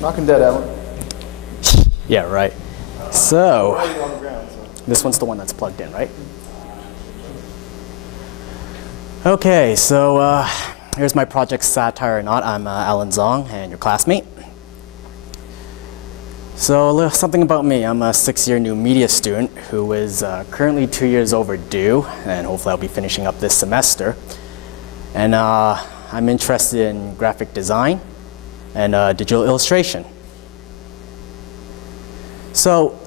Knocking dead, Alan. Yeah, right. So, this one's the one that's plugged in, right? Okay, so here's my project Satire or Not. I'm Alan Zhong and your classmate. So something about me, I'm a 6-year new media student who is currently 2 years overdue, and hopefully I'll be finishing up this semester. And I'm interested in graphic design and digital illustration. So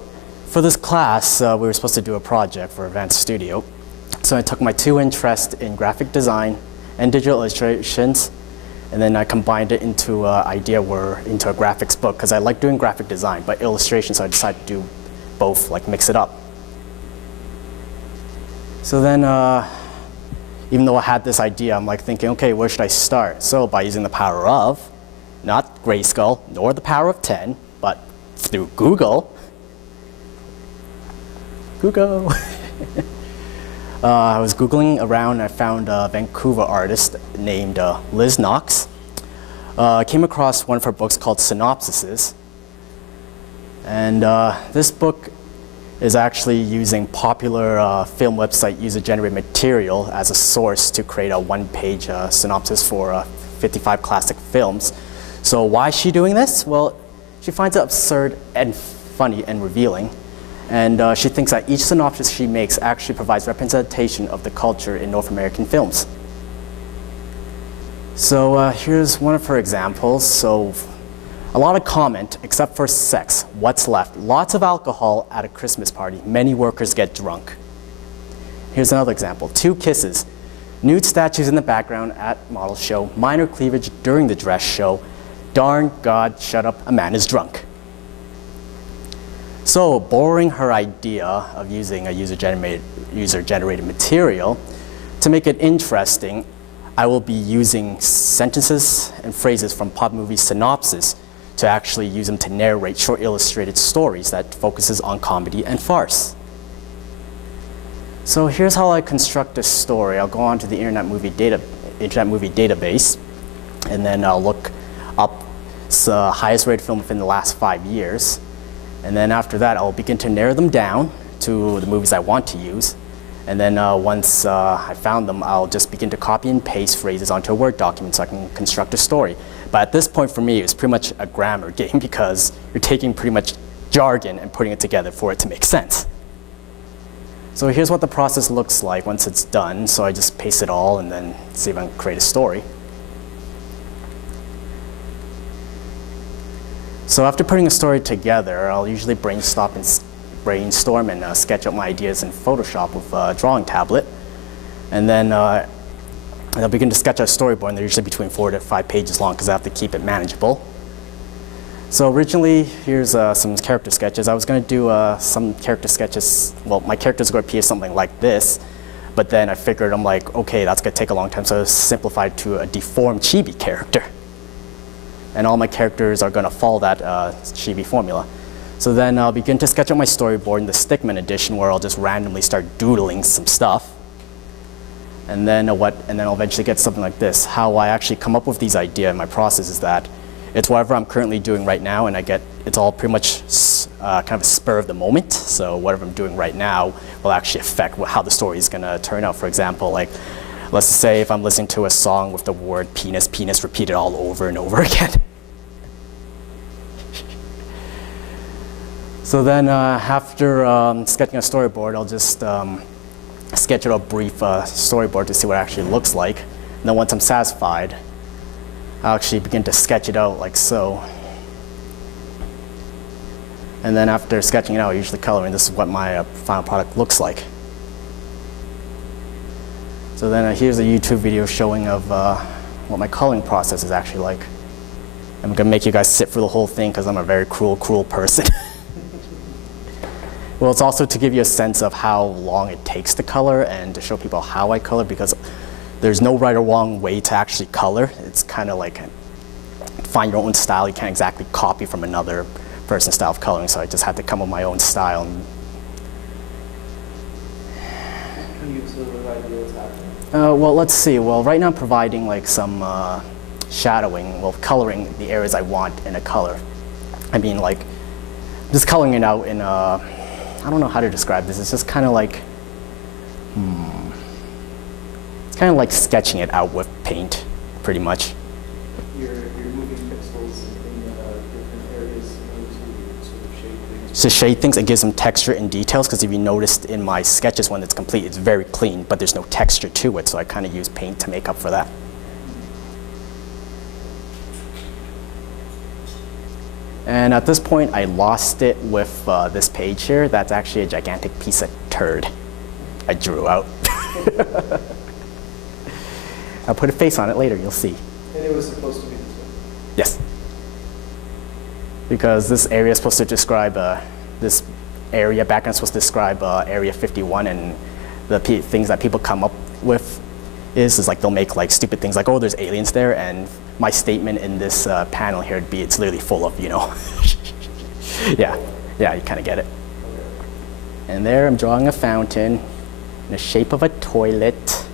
for this class, we were supposed to do a project for Advanced Studio. So I took my two interests in graphic design and digital illustrations, and then I combined it into an idea into a graphics book, because I like doing graphic design, but illustration, so I decided to do both, like mix it up. So then, even though I had this idea, I'm like thinking, okay, where should I start? So by using the power of, not Grayskull, nor the power of 10, but through Google. Google. I was Googling around and I found a Vancouver artist named Liz Knox. I came across one of her books called Synopsises. And this book is actually using popular film website user-generated material as a source to create a one-page synopsis for 55 classic films. So why is she doing this? Well, she finds it absurd and funny and revealing. And she thinks that each synopsis she makes actually provides representation of the culture in North American films. So here's one of her examples. So a lot of comment, except for sex. What's left? Lots of alcohol at a Christmas party. Many workers get drunk. Here's another example. 2 kisses. Nude statues in the background at model show. Minor cleavage during the dress show. Darn God, shut up, a man is drunk. So, borrowing her idea of using a user-generated material, to make it interesting, I will be using sentences and phrases from pop movie synopsis to actually use them to narrate short illustrated stories that focuses on comedy and farce. So here's how I construct a story. I'll go on to the Internet Movie Database, and then I'll look up the highest rated film within the last 5 years. And then after that, I'll begin to narrow them down to the movies I want to use. And then once I found them, I'll just begin to copy and paste phrases onto a Word document so I can construct a story. But at this point for me, it's pretty much a grammar game, because you're taking pretty much jargon and putting it together for it to make sense. So here's what the process looks like once it's done. So I just paste it all and then see if I can create a story. So after putting a story together, I'll usually brainstorm and sketch out my ideas in Photoshop with a drawing tablet. And then I'll begin to sketch out a storyboard, and they're usually between 4 to 5 pages long because I have to keep it manageable. So originally, here's some character sketches. I was going to do some character sketches. Well, my character's going to appear something like this, but then I figured, I'm like, okay, that's going to take a long time, so I simplified to a deformed chibi character. And all my characters are going to follow that chibi formula. So then I'll begin to sketch out my storyboard in the Stickman edition, where I'll just randomly start doodling some stuff. And then I'll eventually get something like this. How I actually come up with these ideas in my process is that it's whatever I'm currently doing right now, and it's all pretty much kind of a spur of the moment. So whatever I'm doing right now will actually affect how the story is going to turn out. For example, like, let's say if I'm listening to a song with the word penis, penis repeated all over and over again. So then after sketching a storyboard, I'll just sketch out a brief storyboard to see what it actually looks like. And then once I'm satisfied, I'll actually begin to sketch it out like so. And then after sketching it out, I usually color, and this is what my final product looks like. So then here's a YouTube video showing of what my coloring process is actually like. I'm going to make you guys sit through the whole thing because I'm a very cruel person. Well, it's also to give you a sense of how long it takes to color and to show people how I color, because there's no right or wrong way to actually color. It's kind of like find your own style. You can't exactly copy from another person's style of coloring, so I just had to come up with my own style. Can you sort of idea what's happening? Well, let's see. Well, right now I'm providing like some shadowing, well, coloring the areas I want in a color. I mean, like, just coloring it out in I don't know how to describe this. It's just kind of like, it's kind of like sketching it out with paint, pretty much. You're moving pixels in different areas in order to sort of shade things. To shade things, it gives them texture and details, because if you noticed in my sketches when it's complete, it's very clean, but there's no texture to it, so I kind of use paint to make up for that. And at this point, I lost it with this page here. That's actually a gigantic piece of turd I drew out. I'll put a face on it later, you'll see. And it was supposed to be this way? Yes. Because this area is supposed to describe, this area background is supposed to describe Area 51, and the things that people come up with is like they'll make like stupid things like, oh, there's aliens there, and my statement in this panel here would be, it's literally full of, you know, yeah, you kind of get it. And there I'm drawing a fountain in the shape of a toilet.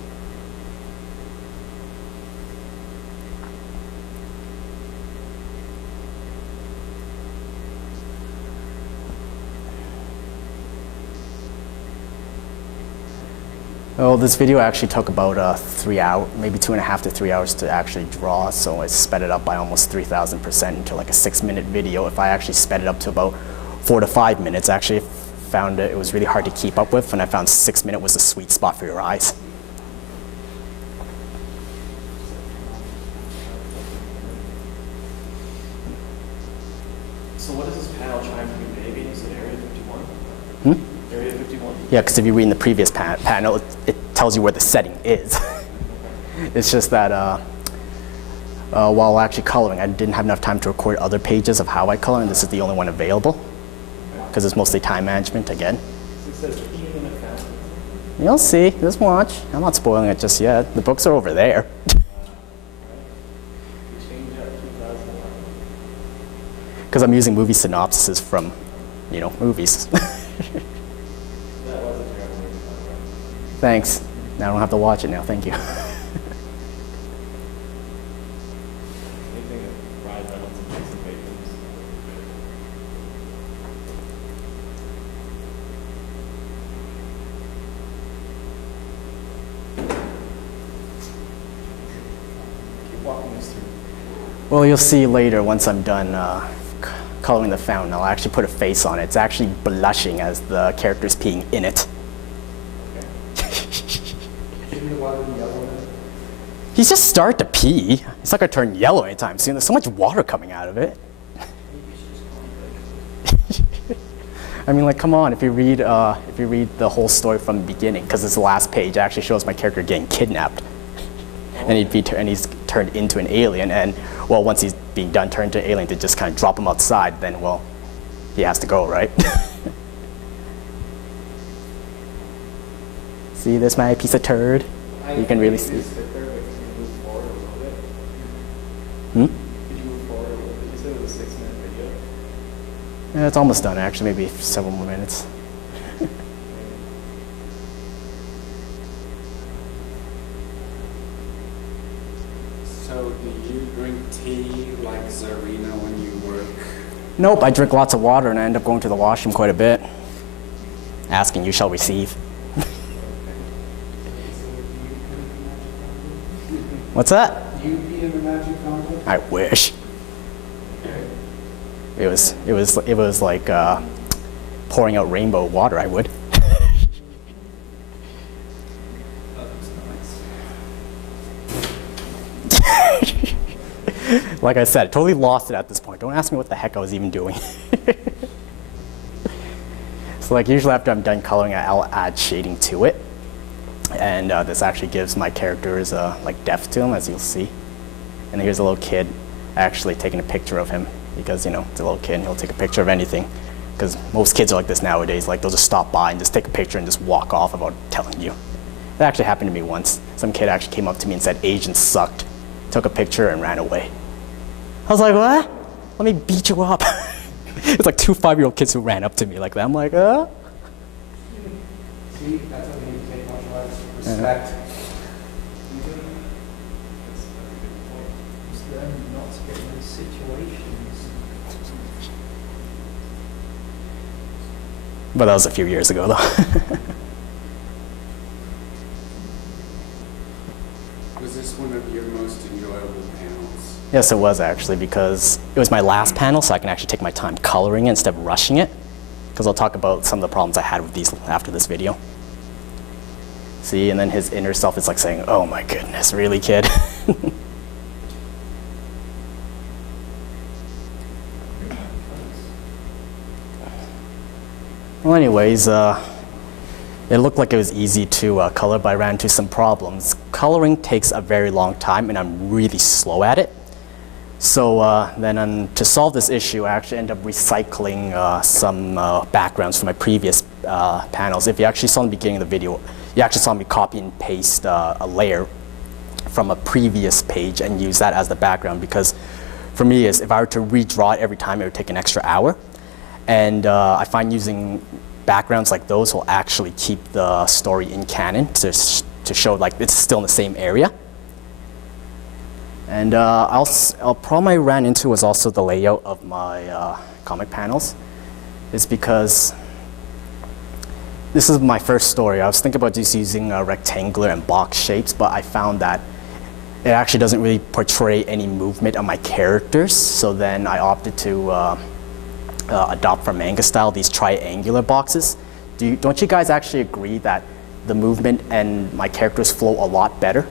Well, this video actually took about 3 hours, maybe 2.5 to 3 hours to actually draw, so I sped it up by almost 3,000% into like a 6-minute video. If I actually sped it up to about 4 to 5 minutes, I actually found it was really hard to keep up with, and I found 6 minutes was the sweet spot for your eyes. So what is this panel trying to convey again? You said Area 51? Area 51? Yeah, because if you read in the previous panel, it tells you where the setting is. It's just that while actually coloring, I didn't have enough time to record other pages of how I color, and this is the only one available, because it's mostly time management again. It says peeing in a fountain. You'll see, just watch. I'm not spoiling it just yet. The books are over there. You changed that 2011. Because I'm using movie synopsises from, you know, movies. That was a terrible movie. Thanks. Now I don't have to watch it now, thank you. Anything that Ryan Reynolds and Jason Bateman's. Keep walking us through. Well, you'll see later once I'm done coloring the fountain. I'll actually put a face on it. It's actually blushing as the character's peeing in it. Shouldn't the water be yellow then? He's just started to pee. It's not gonna turn yellow anytime soon. There's so much water coming out of it. I mean, like, come on. If you read the whole story from the beginning, because it's the last page, it actually shows my character getting kidnapped, and he's turned into an alien. And well, once he's being done turned into an alien, to just kind of drop him outside, then well, he has to go, right? See this, my piece of turd? You can really see. Could you move forward a little bit? Hmm? Could you move forward a little bit? You said it was a 6-minute video. Yeah, it's almost done, actually. Maybe several more minutes. So do you drink tea like Zarina when you work? Nope, I drink lots of water and I end up going to the washroom quite a bit. Asking, you shall receive. What's that? You pee in the magic fountain? I wish. It was like pouring out rainbow water. I would. Like I said, totally lost it at this point. Don't ask me what the heck I was even doing. So like usually after I'm done coloring, I'll add shading to it. And this actually gives my characters like depth to them, as you'll see. And here's a little kid actually taking a picture of him, because you know it's a little kid and he'll take a picture of anything. Because most kids are like this nowadays, like they'll just stop by and just take a picture and just walk off without telling you. That actually happened to me once. Some kid actually came up to me and said Asians sucked, took a picture and ran away. I was like, what? Let me beat you up. It's like 2 5-year-old kids who ran up to me like that. I'm like, See, that's what you take martial arts. Respect. It's them not to get in those situations. But that was a few years ago, though. Was this one of your most enjoyable panels? Yes, it was actually, because it was my last panel, so I can actually take my time coloring it instead of rushing it. Because I'll talk about some of the problems I had with these after this video. See, and then his inner self is like saying, "Oh my goodness, really, kid?" Well, anyways, it looked like it was easy to color, but I ran into some problems. Coloring takes a very long time, and I'm really slow at it. So then to solve this issue, I actually ended up recycling some backgrounds from my previous panels. If you actually saw in the beginning of the video, you actually saw me copy and paste a layer from a previous page and use that as the background, because for me, if I were to redraw it every time, it would take an extra hour. And I find using backgrounds like those will actually keep the story in canon to show like it's still in the same area. And a problem I ran into was also the layout of my comic panels. Is because this is my first story. I was thinking about just using rectangular and box shapes, but I found that it actually doesn't really portray any movement of my characters. So then I opted to adopt from manga style these triangular boxes. Don't you guys actually agree that the movement and my characters flow a lot better?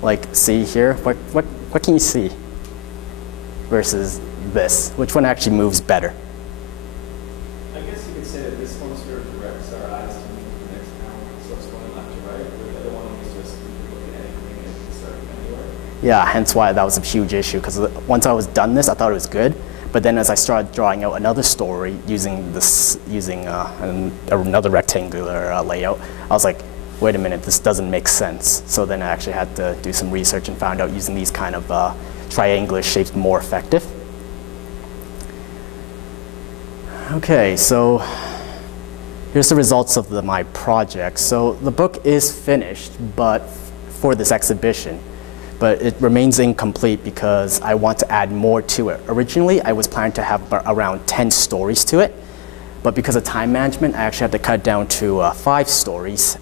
Like, see here, what can you see versus this? Which one actually moves better? I guess you could say that this one sort of directs our eyes to move to the next panel, so it's going left to right, where the other one is just you can look at anything and it can start anywhere. Yeah, hence why that was a huge issue, because once I was done this, I thought it was good. But then as I started drawing out another story using another rectangular layout, I was like, wait a minute, this doesn't make sense. So then I actually had to do some research and found out using these kind of triangular shapes more effective. Okay, so here's the results of my project. So the book is finished, but for this exhibition. But it remains incomplete because I want to add more to it. Originally, I was planning to have around 10 stories to it, but because of time management, I actually had to cut it down to 5 stories.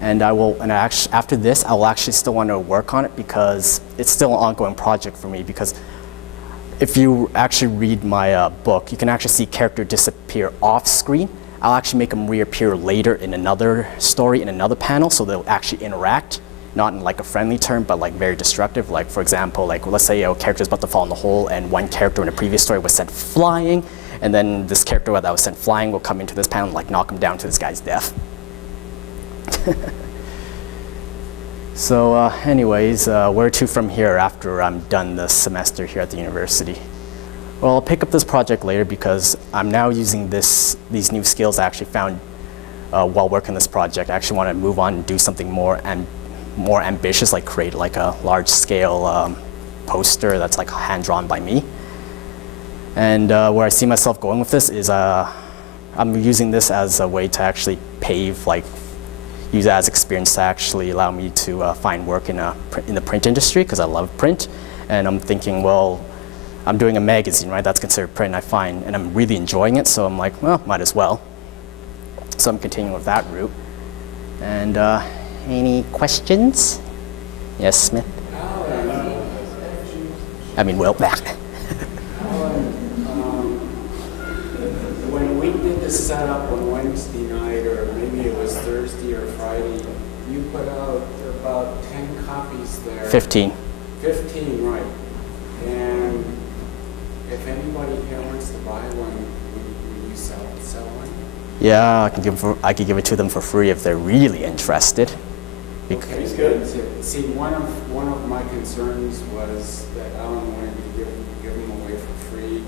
And after this, I will actually still want to work on it because it's still an ongoing project for me. Because if you actually read my book, you can actually see character disappear off screen. I'll actually make them reappear later in another story, in another panel, so they'll actually interact. Not in like a friendly term, but like very destructive. Like for example, like let's say a character is about to fall in the hole and one character in a previous story was sent flying, and then this character that was sent flying will come into this panel and like knock him down to this guy's death. So anyways, where to from here after I'm done this semester here at the university? Well, I'll pick up this project later because I'm now using these new skills I actually found while working this project. I actually want to move on and do something more ambitious, like create like a large-scale poster that's like hand-drawn by me. And where I see myself going with this is I'm using this as a way to actually use it as experience to actually allow me to find work in the print industry, because I love print. And I'm thinking, well, I'm doing a magazine, right? That's considered print, and I'm really enjoying it, so I'm like, well, might as well. So I'm continuing with that route. And any questions? Yes, Smith? Will, back. When we did the setup on Wednesday night, or maybe it was Thursday or Friday, you put out about 10 copies there. 15. 15, right. And if anybody here wants to buy one, would you sell one? Yeah, I could give it to them for free if they're really interested. Okay, it's good. See, one of my concerns was that Alan wanted to give them away for free,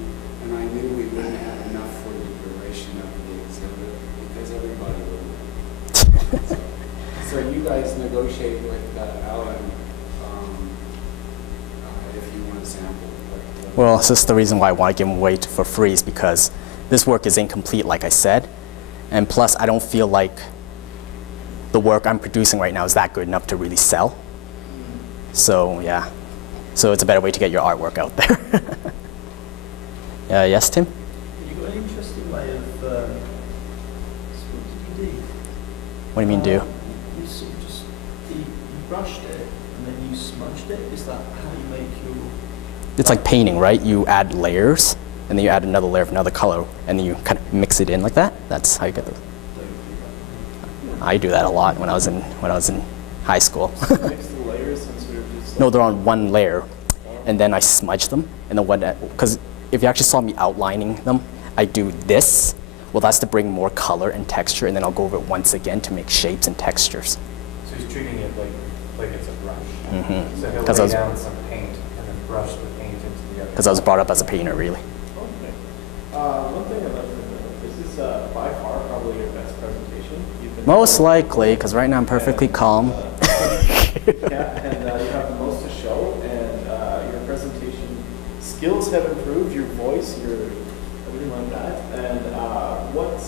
and I knew we wouldn't have enough for the duration of the exhibit because everybody would. So you guys negotiate with Alan if you want to sample. Well, this is the reason why I want to give them away for free, is because this work is incomplete, like I said, and plus I don't feel like the work I'm producing right now is that good enough to really sell. So yeah, so it's a better way to get your artwork out there. Yes, Tim? You got any interest in like What do you mean do? You sort of just you brushed it and then you smudged it. Is that how you make your? It's like painting, right? You add layers, and then you add another layer of another color, and then you kind of mix it in like that. That's how you get the. I do that a lot when I was in high school. Mix the layers and sort of just. No, they're on one layer, and then I smudge them, and then because if you actually saw me outlining them, I do this. Well, that's to bring more color and texture, and then I'll go over it once again to make shapes and textures. So he's treating it like it's a brush. Mm-hmm. So he'll 'Cause I lay was- down some paint and then brush the paint into the other. Because I was brought up as a painter, really. Okay. One thing I'd like to know, this is by far probably your best presentation. You've been Most likely, because right now I'm perfectly calm. Yeah, and you have the most to show, and your presentation skills have improved, your voice, your everything like that. And what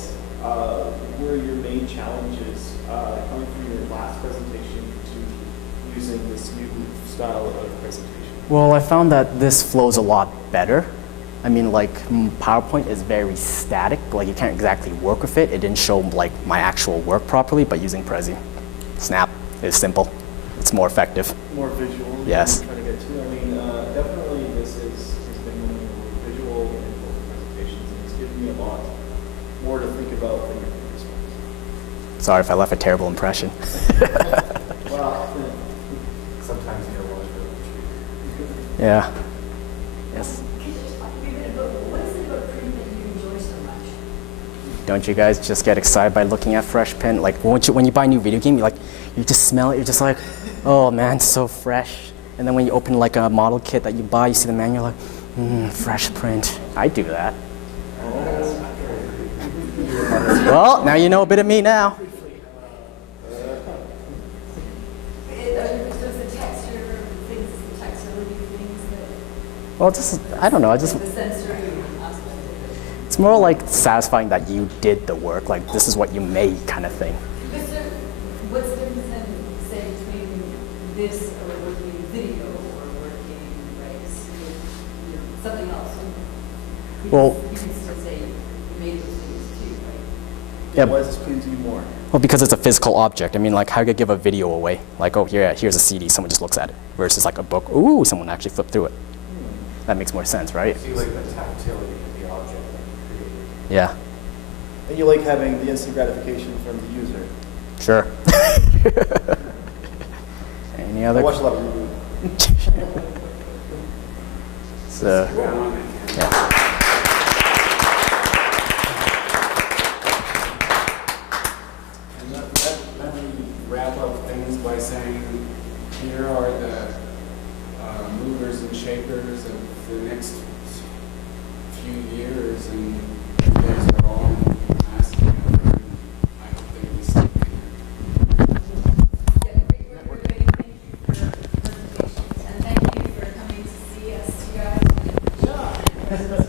were your main challenges coming from your last presentation to using this new style of presentation? Well, I found that this flows a lot better. I mean, like PowerPoint is very static. Like you can't exactly work with it. It didn't show like my actual work properly, but using Prezi, Snap is simple. It's more effective. More visual. Yes. Trying to get to. I mean, definitely this has been one of your more visual and vocal presentations, and it's given me a lot more to think about than your previous ones. Sorry if I left a terrible impression. Well, Sometimes you don't want to do it. Yeah. Yes. Could you just talk to me a bit about what is it about print that you enjoy so much? Don't you guys just get excited by looking at fresh print? Like when you buy a new video game, you just smell it. You're just like, oh man, it's so fresh. And then when you open like a model kit that you buy, you see the manual, like, fresh print. I do that. Well, now you know a bit of me now. Does the texture, things, the textility things that, Well, just I don't know. the sensory aspect of it? It's more like satisfying that you did the work. Like this is what you made, kind of thing. What's the difference then, say, between this or working in video or working, right, something else? Well- You can still say you made those things too, right? Yeah. why does this please you more? Well, because it's a physical object. I mean, like, how could I give a video away? Like, oh, here's a CD, someone just looks at it. Versus like a book, ooh, someone actually flipped through it. That makes more sense, right? So you like the tactility of the object that you created. Yeah, And you like having the instant gratification from the user. sure. Any I other? watch a lot of reviews. So, yeah. And let me wrap up things by saying, here are the movers and shakers of the next few years, and you guys are all asking, and I hope they will stick in. Yeah, great work, everybody. Thank you for your presentations, and thank you for coming to see us, you guys. Good job.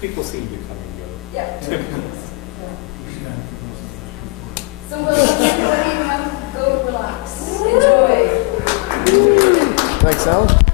People see you come and go. Yeah. So we'll let everybody go relax, enjoy. Thanks, Alan.